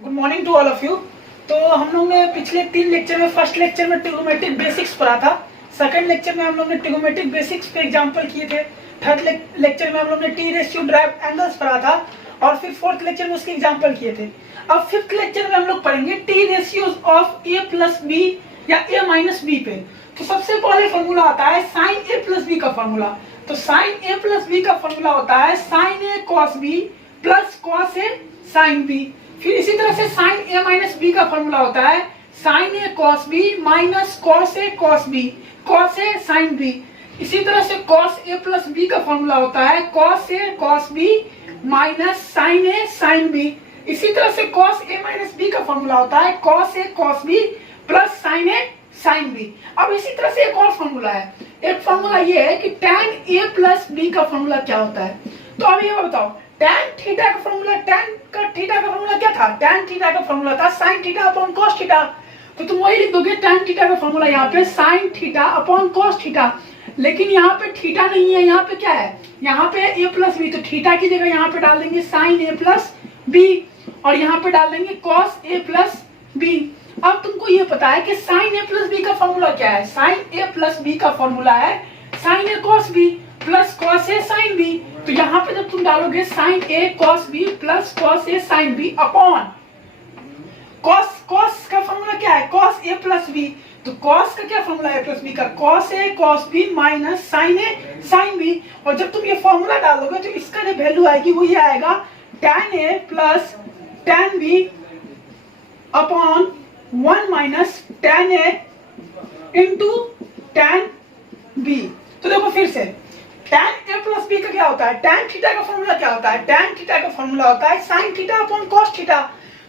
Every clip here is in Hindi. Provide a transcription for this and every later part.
Good morning to all of you. तो हम लोग ने पिछले 3 लेक्चर में, फर्स्ट लेक्चर में ट्रिगोमेट्रिक बेसिक्स पढ़ा था, सेकंड लेक्चर में हम लोग ने ट्रिगोमेट्रिक बेसिक्स पे एग्जांपल किए थे, थर्ड लेक्चर में हम लोग ने टी रेशियो ड्राइव एंगल्स पढ़ा था और फिर फोर्थ लेक्चर में उसके एग्जांपल किए थे। अब फिफ्थ लेक्चर में हम लोग पढ़ेंगे T ratios of A plus B या ए माइनस बी पे। तो सबसे पहले फॉर्मूला आता है साइन ए प्लस बी का फॉर्मूला। तो साइन ए प्लस बी का फॉर्मूला होता है sign A cos B plus cos A sine B. फिर इसी तरह से साइन ए माइनस बी का फॉर्मूला होता है sign A cos B minus cos A cos B, cos A sine B. इसी तरह से कॉस ए प्लस बी का फॉर्मूला होता है cos A cos B minus sign A sine B. इसी तरह से कॉस ए माइनस बी का फॉर्मूला होता है cos A cos B plus sign A sine B. अब इसी तरह से एक और फॉर्मूला है, एक फॉर्मूला ये है कि tan ए प्लस बी का फॉर्मूला क्या होता है। तो अब ये बताओ, tan थीटा का फॉर्मूला, tan का थीटा का फॉर्मूला क्या था? tan थीटा का फॉर्मूला था sin theta upon cos theta. तो तुम वही लिख दोगे tan थीटा का फॉर्मूला यहाँ पे sin theta upon cos theta. लेकिन यहाँ पे थीटा नहीं है, यहाँ पे क्या है? यहाँ पे a प्लस बी। तो थीटा की जगह यहाँ पे डाल देंगे sin a प्लस बी और यहाँ पे डाल देंगे cos a प्लस बी। अब तुमको ये पता है कि sin a प्लस बी का फॉर्मूला क्या है? sin a प्लस बी का फॉर्मूला है sin a cos b plus cos a sin b। तो यहाँ पे जब तुम डालोगे sin a cos b plus cos a sin b upon cos का फॉर्मूला क्या है? cos a plus b। तो cos का क्या फॉर्मूला है? प्लस b का cos a cos b minus sin a sin b। और जब तुम ये फॉर्मूला डालोगे तो इसका जो वैल्यू आएगी वो ये आएगा tan a plus tan b upon 1 minus tan a into tan b। तो देखो फिर से tan a प्लस b का क्या होता है? tan थीटा का फॉर्मूला क्या होता है? tan थीटा का फॉर्मूला होता है sin theta upon cos theta.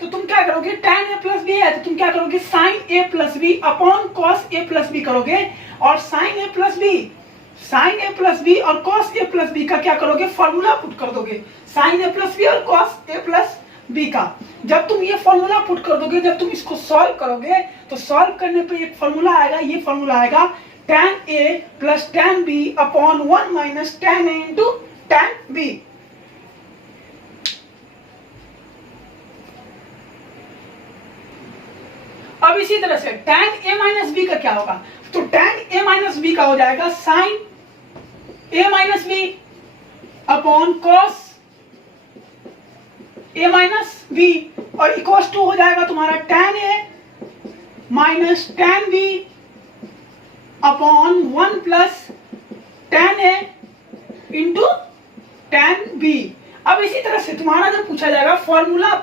तो तुम क्या करोगे? tan a प्लस b है तो तुम क्या करोगे? sin a plus b upon cos a plus b करोगे और sin a प्लस b और cos a प्लस b का क्या करोगे? फॉर्मूला पुट कर दोगे sin a प्लस b और cos a प्लस बी का। जब तुम ये फॉर्मूला पुट कर दोगे, जब तुम इसको सॉल्व करोगे तो सॉल्व करने पे एक फॉर्मूला आएगा, ये फॉर्मूला आएगा tan a plus tan b upon 1 minus tan a into tan b। अब इसी तरह से tan a माइनस b का क्या होगा? तो tan a माइनस b का हो जाएगा sin a minus b upon cos a minus b और इक्वल्स टू हो जाएगा तुम्हारा tan a minus tan b upon 1 plus tan a into tan b। अब इसी तरह से तुम्हारा जब पूछा जाएगा formula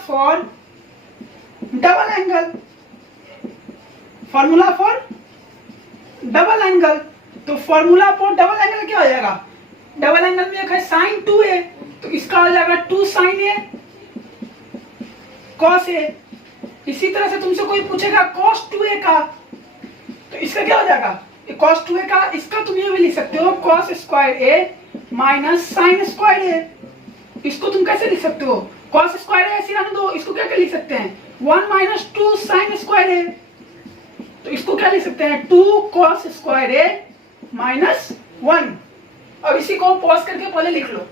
for double angle, formula for double angle, तो फॉर्मूला फॉर डबल एंगल क्या हो जाएगा? डबल एंगल में एक है sin 2a, तो इसका हो जाएगा 2 sin a cos a। इसी तरह से तुमसे कोई पूछेगा cos 2a का, तो इसका क्या हो जाएगा? cos 2a का, इसका तुम ये भी लिख सकते हो cos square a minus sin square a। इसको तुम कैसे लिख सकते हो? cos स्क्वायर a ऐसे रहने दो, इसको क्या लिख सकते हैं? 1 माइनस 2 sin स्क्वायर a। तो इसको क्या लिख सकते हैं? 2 cos स्क्वायर a माइनस 1। अब इसी को पॉज करके पहले लिख लो।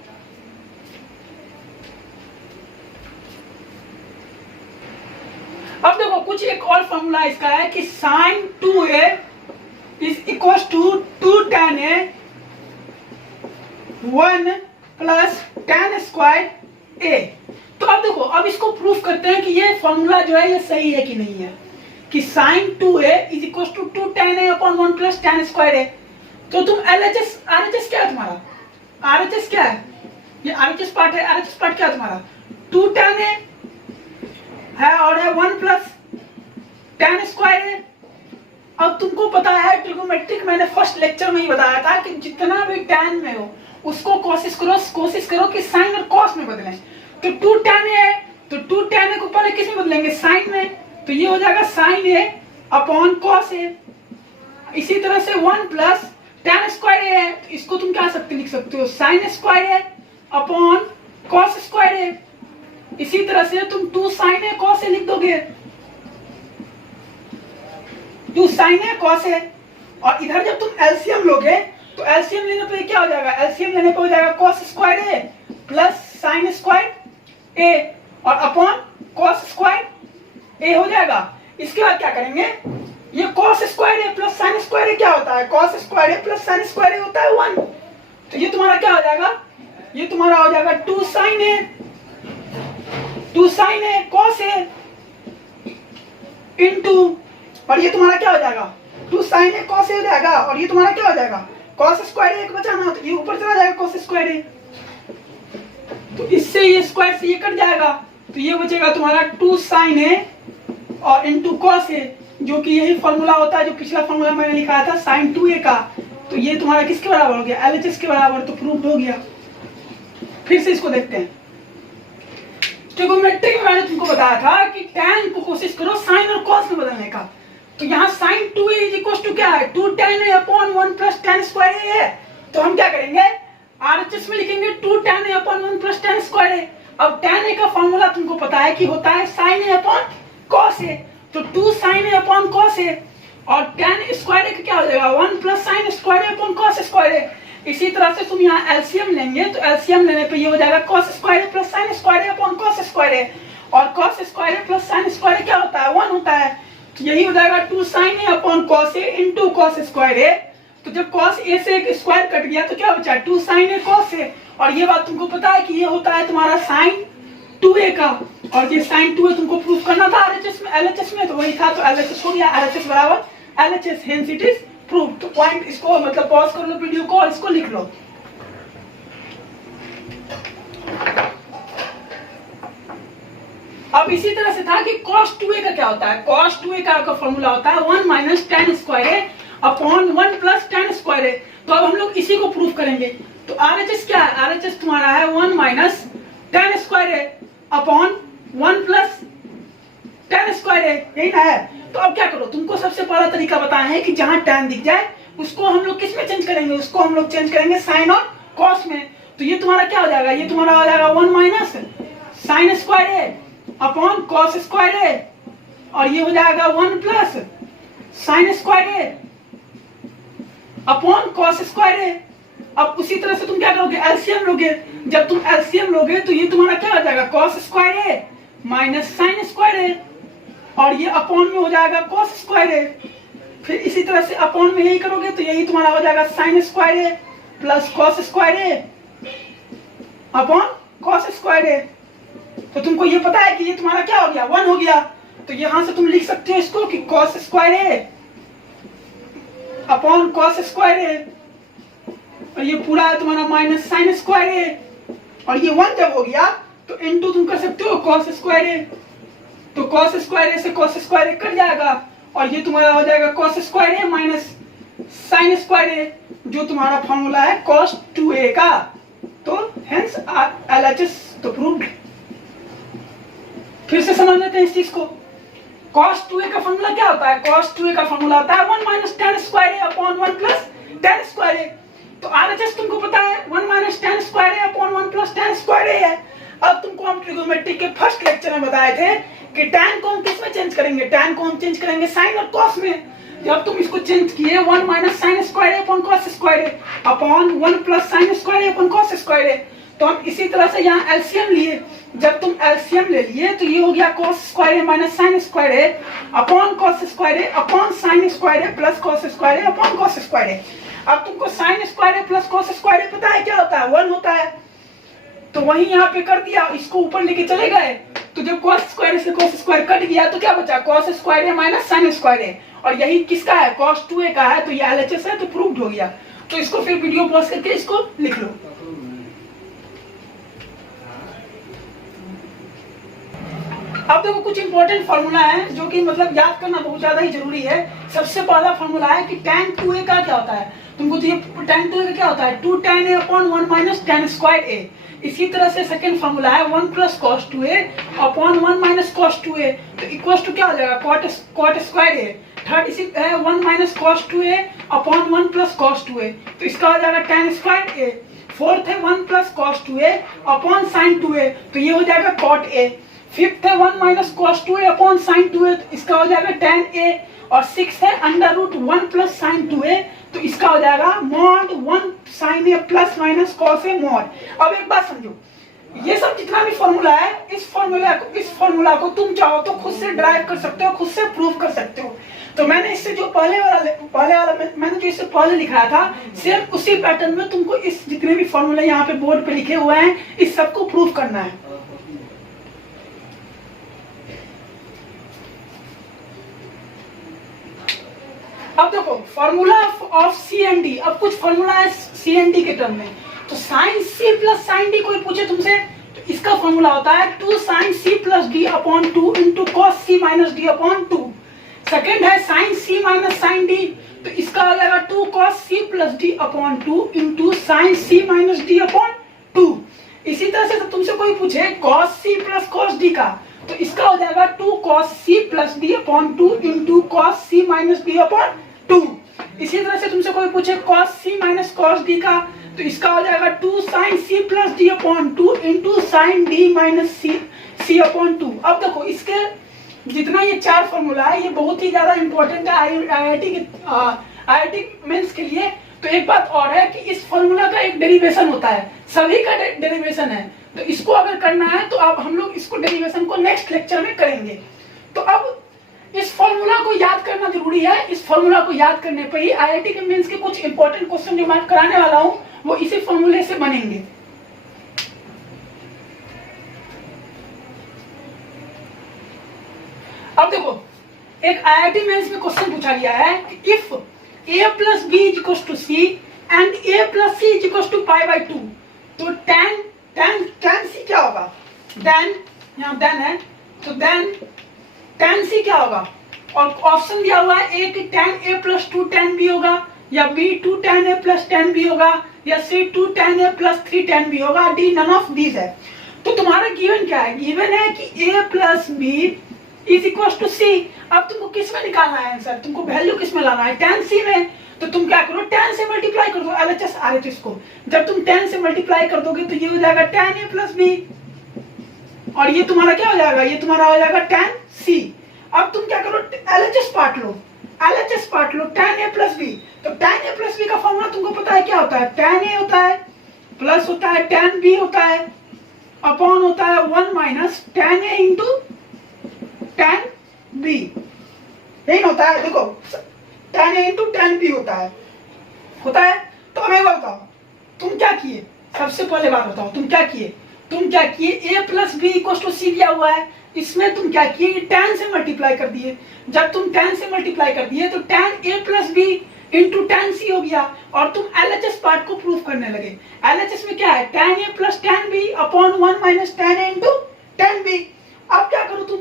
अब देखो कुछ एक और फॉर्मूला इसका है कि sin 2a is equal to 2 tan a 1 plus tan square a। तो अब देखो, अब इसको प्रूफ करते हैं कि ये फॉर्मूला जो है ये सही है कि नहीं है, कि sin 2a is equal to 2 tan a upon 1 plus tan square a। तो तुम LHS RHS क्या है तुम्हारा? RHS क्या है? ये RHS पार्ट है, RHS पार्ट क्या है तुम्हारा? 2 tan a है और है 1 प्लस tan स्क्वायर है। अब तुमको पता है ट्रिगोमेट्रिक, मैंने फर्स्ट लेक्चर में ही बताया था कि जितना भी tan में हो उसको कोशिश करो कि sin और cos में बदलें। तो 2 tan a है तो 2 tan a को पहले किस में बदलेंगे? sin में। तो ये हो जाएगा sin a upon cos a। इसी तरह से 1 प्लस tan स्क्वायर a है, तो इसको तुम क्या लिख सकते हो? sin square a upon cos square a। इसी तरह से तुम 2 sin a cos a लिख दोगे, 2 sin a cos a। और इधर जब तुम एलसीएम लोगे तो एलसीएम लेने पे क्या हो जाएगा? एलसीएम लेने पे हो जाएगा cos square a plus sin square a। और अपॉन कॉस स्क्वायर ए हो जाएगा। इसके बाद क्या करेंगे, ये कॉस स्क्वायर ए प्लस साइन स्क्वायर ए क्या होता है, कॉस स्क्वायर ए प्लस साइन स्क्वायर ए होता है 1। तो ये तुम्हारा क्या हो जाएगा, ये तुम्हारा हो जाएगा 2 sign A cos A into, और ये तुम्हारा क्या हो जाएगा 2 साइन ए कॉस ए हो जाएगा, और ये तुम्हारा क्या हो जाएगा कॉस स्क्वायर ए, एक बचाना तो ये ऊपर चला जाएगा कॉस स्क्वायर ए, तो इससे ये स्क्वायर से ये कट जाएगा, तो ये बचेगा तुम्हारा 2 साइन ए और इंटू कॉस ए, जो कि यही फॉर्मूला होता है जो पिछला फॉर्मूला मैंने लिखा था साइन 2a का। तो ये तुम्हारा किसके बराबर हो गया, LHS के बराबर, तो प्रूफ हो गया। फिर से इसको देखते हैं। ट्रिगोनोमेट्री में मैंने तुमको बताया था कि tan को कोशिश करो साइन और कॉस में बदलने का। तो यहाँ sign 2a is equal to क्या है, 2 tan a upon 1 plus tan square a है। तो हम क्या करेंगे, RHS में लिखेंगे 2 tan a upon 1 plus tan square a। अब tan a का फॉर्मूला तुमको पता है कि होता है sine a upon cos a, तो 2 sine a upon cos a, और tan स्क्वायर a का क्या हो जाएगा 1 plus sine square a upon cos square a। इसी तरह से तुम यहाँ एलसीएम लेंगे, तो एलसीएम लेने पे ये हो जाएगा cos square a plus sine square a upon cos square a, और cos square a plus sine square a क्या होता है 1 होता है। तो यही हो जाएगा 2 sine a upon cos a into cos square a। तो जब cos a से एक स्क्वायर कट गया तो क्या बचा 2 साइन a cos a, और ये बात तुमको पता है कि ये होता है तुम्हारा साइन 2a का, और ये साइन 2a तुमको प्रूफ करना था RHS में, LHS में तो वही था, तो LHS हो गया, RHS बराबर LHS, hence it is proof. तो पॉइंट इसको मतलब पॉज कर लो वीडियो को और इसको लिख लो। अब इसी तरह से था कि cos 2a का क्या होता है, cos 2a का फॉर्मूला होता है 1 minus tan square a upon 1 plus tan square a। तो अब हम लोग इसी को प्रूफ करेंगे। तो RHS क्या है, RHS तुम्हारा है 1 minus tan square a upon 1 plus tan square a, यही ना है। तो अब क्या करो, तुमको सबसे पहला तरीका बताया है कि जहां tan दिख जाए उसको हम लोग किस में चेंज करेंगे, उसको हम लोग चेंज करेंगे साइन और कॉस में। तो ये तुम्हारा क्या हो जाएगा, ये तुम्हारा हो जाएगा 1 minus sign square a upon cos square a, और ये हो जाएगा 1 plus sine square a upon cos square a। अब उसी तरह से तुम क्या करोगे, एलसीएम लोगे। जब तुम एलसीएम लोगे तो ये तुम्हारा क्या हो जाएगा cos square a minus sign square a, और ये अपॉन में हो जाएगा cos स्क्वायर a। फिर इसी तरह से अपॉन में यही करोगे तो यही तुम्हारा हो जाएगा sign square a plus cos square a upon cos square a। तो तुमको ये पता है कि ये तुम्हारा क्या हो गया 1 हो गया, तो यहां से तुम लिख सकते हो इसको कि cos square a upon cos square a, और ये पूरा है तुम्हारा माइनस साइन स्क्वायर a, और ये 1 जब हो गया तो इनटू तुम कर सकते हो cos स्क्वायर a। तो cos स्क्वायर a से cos स्क्वायर a कट जाएगा, और ये तुम्हारा हो जाएगा cos square a minus sign square a, जो तुम्हारा फॉर्मूला है cos 2a का। तो हेंस LHS तो प्रूव्ड। फिर से समझ लेते हैं इस चीज को। cos 2a का फॉर्मूला क्या होता है, cos 2a का फॉर्मूला होता है 1 minus tan square a upon 1 plus tan square a। तो RHS तुमको पता है 1 minus tan square a upon 1 plus tan square a है। अब तुमको हम ट्रिगोनोमेट्री के फर्स्ट लेक्चर में बताए थे कि tan को हम किस में चेंज करेंगे, tan को हम चेंज करेंगे साइन और cos में। जब तुम इसको चेंज किए 1 minus sign square a upon cos square a upon 1 plus sine square a upon cos square a, तो हम इसी तरह से यहाँ एलसीएम लिए। जब तुम एलसीएम ले लिए तो ये हो गया cos square a minus sign square a upon cos square a upon sine square a plus cos square a upon cos square a। अब तुमको sign square a plus cos square a पता है क्या होता है 1 होता है, तो वही यहाँ पे कर दिया, इसको ऊपर लेके चले गए। तो जब cos स्क्वायर से cos स्क्वायर कट गया तो क्या बचा cos square a minus sign square a, और यही किसका है cos 2a का है, तो ये LHS है, तो प्रूव्ड हो गया। तो इसको फिर वीडियो पॉज करके इसको लिख लो। अब देखो कुछ इंपॉर्टेंट फॉर्मूला है जो कि मतलब याद करना बहुत ज्यादा ही जरूरी है। सबसे पहला फॉर्मूला है कि tan 2a का क्या होता है, तुमको तो ये tan 2a का क्या होता है 2 tan a upon 1 minus tan square a। इसी तरह से सेकंड फॉर्मूला है 1 plus cos 2a upon 1 minus cos 2a, तो इक्वल टू क्या हो जाएगा cot स्क्वायर a। थर्ड इसी है 1 minus cos 2a upon 1 plus cos 2a, तो इसका हो जाएगा tan स्क्वायर a। फोर्थ है 1 plus cos 2a upon sin 2a, तो ये हो जाएगा cot a। फिफ्थ है 1 minus cos 2a upon sin 2a, तो इसका हो जाएगा tan a। और सिक्स है under root 1 plus sin 2a, तो इसका हो जाएगा mod 1 sin a plus minus cos a mod. अब एक बात समझो, ये सब जितना भी फॉर्मूला है इस इस फॉर्मूला को तुम चाहो तो खुद से ड्राइव कर सकते हो, खुद से प्रूव कर सकते हो। तो मैंने इससे जो पहले वाला मैंने जो इससे पहले लिखाया था, सेम उसी पैटर्न में तुमको इस जितने भी फॉर्मूले यहाँ पे बोर्ड पे लिखे हुए हैं इस सबको प्रूव करना है। अब देखो formula of C and D, अब कुछ फॉर्मूला है सी एंड डी के टर्म में। तो sine C plus sine D कोई पूछे तुमसे तो इसका फॉर्मूला होता है 2 sin c plus D upon 2 into cos C minus D upon 2। Second है sine C minus sine D, तो इसका हो जाएगा 2 cos c plus D upon 2 into sine C minus D upon 2। इसी तरह से तुमसे कोई पूछे cos c plus cos d का, तो इसका हो जाएगा 2 cos c plus D upon 2 into cos c minus D upon 2। इसी तरह से तुमसे कोई पूछे cos c minus cos d का, तो इसका हो जाएगा 2 sin c plus D upon 2 into sine D minus C upon 2। अब देखो इसके जितना ये 4 फॉर्मूला है ये बहुत ही ज्यादा इंपॉर्टेंट है आईआईटी मेंस के लिए। तो एक बात और है कि इस फॉर्मूला का एक डेरिवेशन होता है, सभी का डेरिवेशन है। तो इसको अगर करना है तो अब हम लोग इसको डेरिवेशन को नेक्स्ट लेक्चर में करेंगे। तो अब इस फॉर्मूला को याद करना जरूरी है। इस फॉर्मूला को याद करने पर ही आईआईटी के मेंस के कुछ इंपॉर्टेंट क्वेश्चन जो मैं कराने वाला हूं वो इसी फॉर्मूले से बनेंगे। अब देखो एक आईआईटी मेंस में क्वेश्चन पूछा गया है कि if a plus B is equal to C and a plus C is equal to pi by 2, तो tan c क्या होगा? देन यहाँ देन है तो देन tan c क्या होगा? और ऑप्शन दिया हुआ है a कि tan a plus 2 tan b होगा, या b 2 tan a plus tan b होगा, या c 2 tan a plus 3 tan b होगा, d नन ऑफ दीज है। तो तुम्हारा गिवन क्या है? गिवन है कि a plus b is equal to C. अब तुमको किस में निकालना है आंसर? तुमको वैल्यू किस में लाना है? tan c में। तो तुम क्या करो, tan से मल्टीप्लाई कर दो, LHS आ रहे थे इसको। जब तुम tan से मल्टीप्लाई कर दोगे तो ये हो जाएगा tan a प्लस b, और ये तुम्हारा क्या हो जाएगा? ये तुम्हारा हो जाएगा tan c। अब तुम क्या करो, LHS part low, LHS part low, tan a plus b। तो tan a प्लस b का फॉर्मूला तुमको पता है क्या होता है? tan a होता है प्लस होता है tan b होता है अपॉन होता है 1 minus tan a into tan b, यही होता है। देखो tan a into tan b होता है। तो अब एक बात बताओ, तुम क्या किए? सबसे पहले बात बताओ तुम क्या किए? a plus B equal to C दिया हुआ है, इसमें तुम क्या किए? tan से मल्टीप्लाई कर दिए। जब तुम tan से मल्टीप्लाई कर दिए तो tan a plus B into tan c हो गया, और तुम LHS पार्ट को प्रूफ करने लगे। LHS में क्या है? tan a plus tan b upon 1 minus tan a into tan b। अब क्या करो तुम,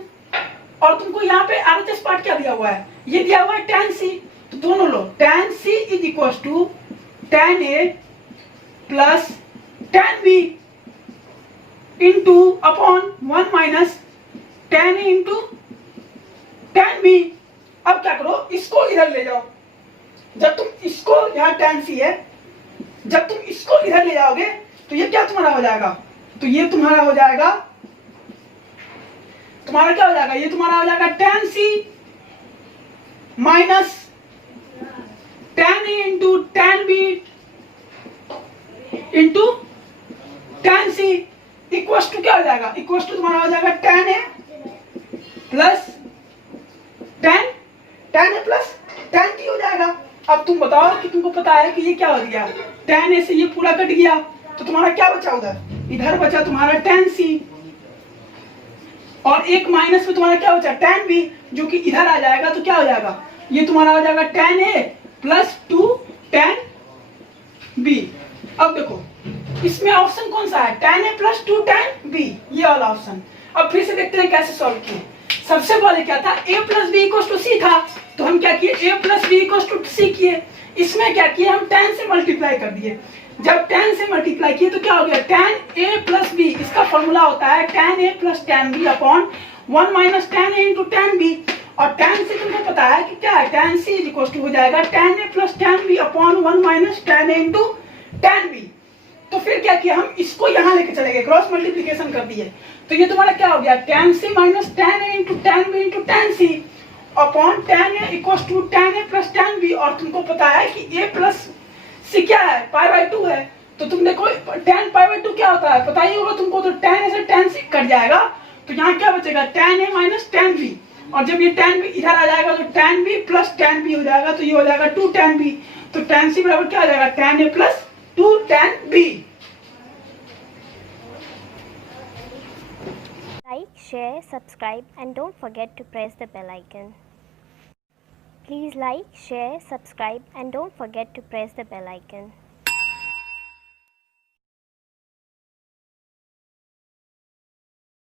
और तुमको यहाँ पे LHS पार्ट क्या दिया हुआ है? ये दिया हुआ है tan c। तो दोनों लो, tan c is equal to tan a plus tan b into upon 1 minus tan a into tan b। अब क्या करो, इसको इधर ले जाओ। जब तुम इसको, यहाँ tan c है, जब तुम इसको इधर ले जाओगे तो ये क्या तुम्हारा हो जाएगा? तो ये तुम्हारा हो जाएगा, क्या हो जाएगा? ये तुम्हारा हो जाएगा tan c minus tan a into tan b into tan c equal to क्या हो जाएगा? इक्वल टू तुम्हारा हो जाएगा tan a plus tan a plus tan t हो जाएगा। अब तुम बताओ कि तुमको पता है कि ये क्या हो गया? tan a से ये पूरा कट गया, तो तुम्हारा क्या बचा? इधर बचा तुम्हारा tan c, और एक माइनस में तुम्हारा क्या बचा? tan b, जो कि इधर आ जाएगा। तो क्या हो जाएगा? ये तुम्हारा हो जाएगा tan a plus 2 tan b। अब देखो इसमें ऑप्शन कौन सा है? tan a plus 2 tan b, ये वाला ऑप्शन। अब फिर से देखते हैं कैसे सॉल्व किए। सबसे पहले क्या था? a plus B equal to C था, तो हम क्या किए? a plus B equal to C किए। इसमें क्या किए? हम tan से मल्टीप्लाई कर दिए। जब tan से मल्टीप्लाई किए तो क्या हो गया? tan a प्लस b, इसका फॉर्मूला होता है tan a plus tan b upon 1 minus tan a into tan b। और tan से तुमको पता है कि क्या है? tan c is equal to हो जाएगा tan a plus tan b upon 1 minus tan a into tan b। तो फिर क्या किया? हम इसको यहाँ लेके चले गए, क्रॉस मल्टीप्लीकेशन कर दिए। तो ये तुम्हारा क्या हो गया? tan c minus tan a into tan b into tan c upon tan a equal to tan a plus tan b। और तुमको पता है कि a प्लस c क्या है? पाई बाई 2 है। तो तुम देखो tan पाई बाई 2 क्या होता है? पता ही होगा तुमको। तो tan a से tan c कट जाएगा, तो यहाँ क्या बचेगा, tan a minus tan b, और जब ये tan b इधर आ जाएगा तो tan b plus tan b हो जाएगा, तो ये हो जाएगा 2 tan b। तो tan c बराबर क्या आ जाएगा, tan a plus 2 tan b। Like, share, subscribe, and don't forget to press the bell icon. Please like, share, subscribe, and don't forget to press the bell icon.